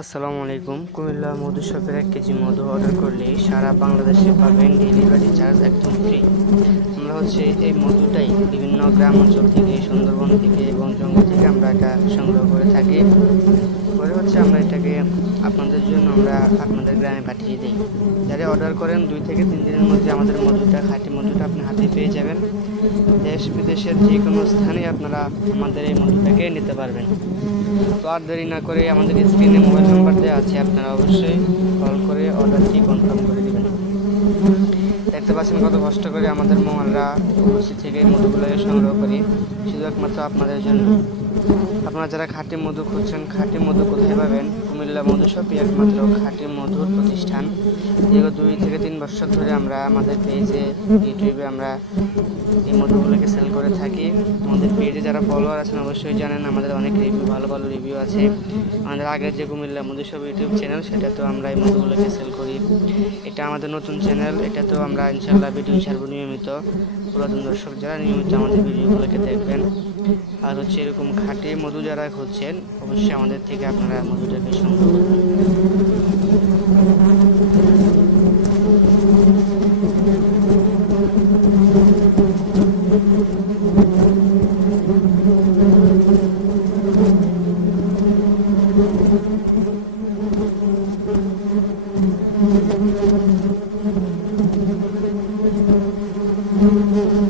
আসসালামু আলাইকুম। কুমিল্লা মধু শপের এক কেজি মধু অর্ডার করলে সারা বাংলাদেশে পাবেন ডেলিভারি চার্জ একদম ফ্রি। আমরা হচ্ছে এই মধুটাই বিভিন্ন গ্রাম অঞ্চল থেকে, সুন্দরবন থেকে এবং জঙ্গল থেকে আমরা এটা সংগ্রহ করে থাকি। পরে হচ্ছে আমরা এটাকে আপনাদের জন্য আমরা আপনাদের গ্রামে পাঠিয়ে দিই। যারা অর্ডার করেন দুই থেকে তিন দিনের মধ্যে আমাদের মধুটা, খাঁটি মধুটা আপনি হাতে পেয়ে যাবেন। দেশ বিদেশের যে কোনো স্থানে আপনারা আমাদের এই মধুটাকে নিতে পারবেন। তো আর দেরি না করে আমাদের স্ক্রিনে মোবাইল নাম্বার দেওয়া আছে, আপনারা অবশ্যই কল করে অর্ডারটি কনফার্ম করে দেবেন। দেখতে পাচ্ছেন কত কষ্ট করে আমাদের মোবাইলরা উপস্থিত থেকে মধুগুলোকে সংগ্রহ করি। শুধু একমাত্র আপনাদের জন্য। আপনারা যারা খাঁটি মধু খুঁজছেন, খাঁটি মধু কোথায় পাবেন? কুমিল্লা মধু শপই একমাত্র খাঁটি মধুর প্রতিষ্ঠান। দীর্ঘ দুই থেকে তিন বছর ধরে আমরা আমাদের পেজে, ইউটিউবে আমরা এই মধুগুলোকে সেল করে থাকি। আমাদের পেজে যারা ফলোয়ার আছেন, অবশ্যই জানেন আমাদের অনেক রিভিউ ভালো ভালো রিভিউ আছে। আমাদের আগের যে কুমিল্লা মধুসব ইউটিউব চ্যানেল সেটা তো আমরা এই মধুগুলোকে সেল করি। এটা আমাদের নতুন চ্যানেল এটা তো আমরা ইনশাল্লাহ ভিডিও ছাড়বো নিয়মিত। পুরাতন দর্শক যারা নিয়মিত আমাদের ভিডিওগুলোকে দেখবেন। আর হচ্ছে এরকম খাটে মধু যারা খুঁজছেন, অবশ্যই আমাদের থেকে আপনারা মধুটাকে সংগ্রহ করবেন Thank you.